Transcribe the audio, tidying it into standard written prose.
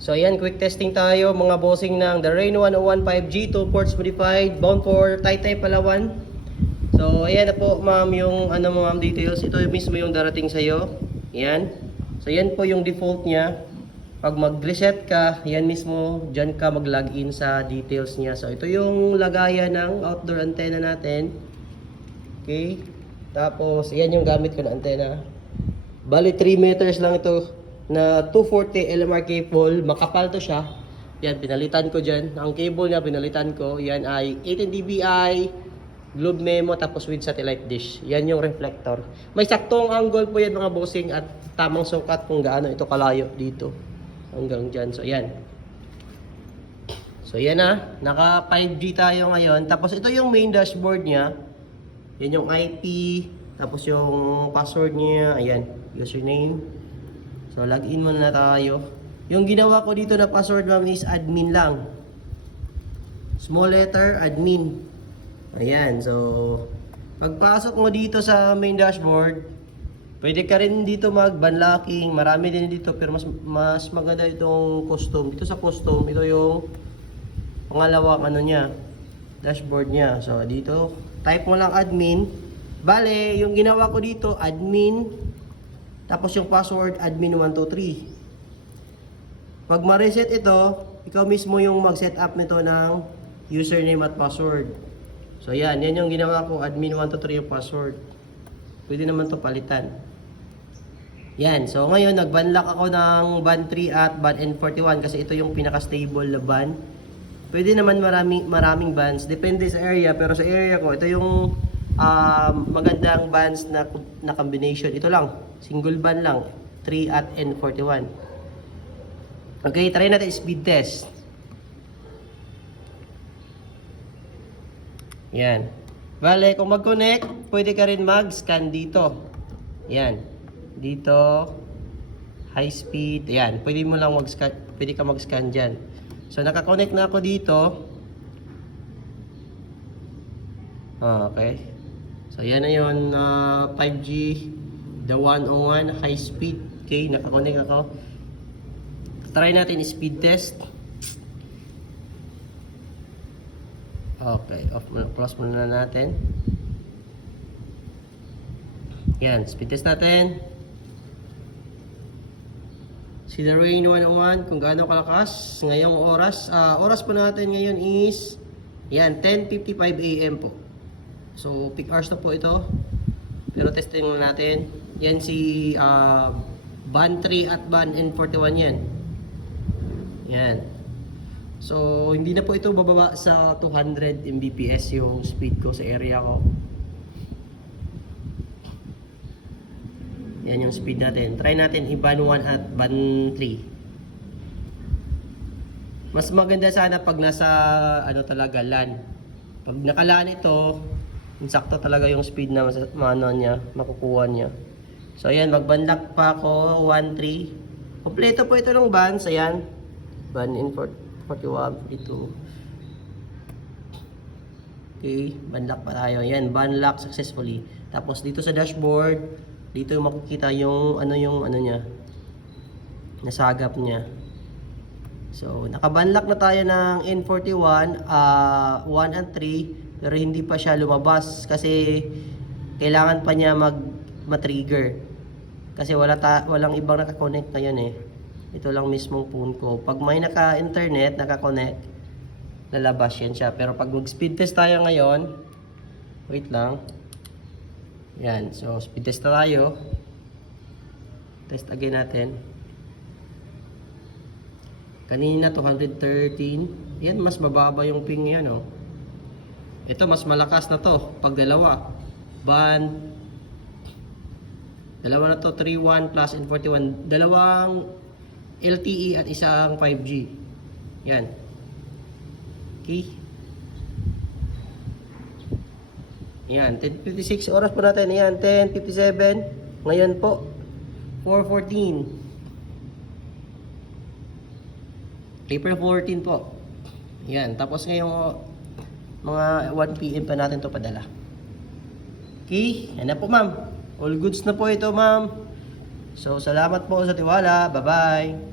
So ayan, quick testing tayo mga bossing ng the Rain 101 5G 2 ports modified, bound for Taytay, Palawan. So ayan na po ma'am yung ano mo ma'am details. Ito mismo yung darating sa iyo. Ayan. So yan po yung default niya. Pag mag-reset ka, yan mismo diyan ka mag-login sa details niya. So ito yung lagayan ng outdoor antenna natin. Okay? Tapos ayan yung gamit ko na antenna. Bali 3 meters lang ito na 240 LMR cable, makapal to siya. Yan, pinalitan ko dyan. Ang cable niya, pinalitan ko. Yan ay 18 dBi, Globe Memo, tapos with satellite dish. Yan yung reflector. May saktong angle po yan mga bossing at tamang sukat kung gaano ito kalayo dito. Hanggang dyan. So, yan. So, yan na. Naka 5G tayo ngayon. Tapos, ito yung main dashboard niya. Yan yung IP. Tapos, yung password niya. Ayan. Username. So, login muna na tayo. Yung ginawa ko dito na password ma'am is admin lang. Small letter, admin. Ayan. So, pagpasok mo dito sa main dashboard, pwede ka rin dito mag-banlocking. Marami din dito pero mas maganda itong custom. Dito sa custom, ito yung pangalawang ano niya, dashboard niya. So, dito, type mo lang admin. Bale, yung ginawa ko dito, admin. Tapos yung password, admin123. Pag ma-reset ito, ikaw mismo yung mag-set up nito ng username at password. So yan yung ginawa ko, admin123 yung password. Pwede naman to palitan. Yan, so ngayon nag-banlock ako ng ban 3 at ban N41 kasi ito yung pinaka-stable na ban. Pwede naman maraming bans, depende sa area, pero sa area ko, ito yung magandang bands na combination. Ito lang, single band lang, 3 at N41. Okay, try natin speed test. Yan. Bale, kung mag-connect, pwede ka rin mag-scan dito. Yan. Dito, high speed. Yan, pwede mo lang mag-scan, pwede ka mag-scan dyan. So, naka-connect na ako dito. Okay. So, yan na yun, 5G, the 101, high speed. Okay, nakakonect ako. Try natin speed test. Okay, close muna natin. Yan, speed test natin. Si the Rain 101, kung gaano kalakas. Ngayong oras po natin ngayon is, yan, 10:55 AM po. So, peak hours na po ito. Pero testing na natin. Yan si ban 3 at ban N41 yan. Yan. So, hindi na po ito bababa sa 200 Mbps yung speed ko sa area ko. Yan yung speed natin. Try natin i-ban 1 at ban 3. Mas maganda sana pag nasa ano talaga LAN. Pag naka-LAN ito, insakto talaga yung speed na makukuha niya. So ayan, mag-banlock pa ako 1.3. Kompleto po ito ng bands. Ayan, ban in 41, 42. Okay, banlock pa tayo. Ayan, banlock successfully. Tapos dito sa dashboard, dito yung makikita yung ano niya, nasagap niya. So naka-banlock na tayo ng N41 1 and 3. Pero hindi pa siya lumabas kasi kailangan pa niya ma-trigger. Kasi walang ibang naka-connect ngayon eh. Ito lang mismong phone ko. Pag may naka-internet, naka-connect, lalabas yan siya. Pero pag mag-speed test tayo ngayon, wait lang. Yan, so speed test na tayo. Test again natin. Kanina 213. Yan, mas mababa yung ping yan oh. Ito mas malakas na to pag dalawa. Dalawa na to, 3.1 plus N41. Dalawang LTE at isang 5G. Yan. Okay. Yan, 10:56 oras po natin. Yan, 10:57. Ngayon po 4:14. April 14 po. Yan, tapos ngayong mga 1 PM pa natin to padala. Okay, yan na po ma'am. All goods na po ito ma'am. So salamat po sa tiwala. Bye bye.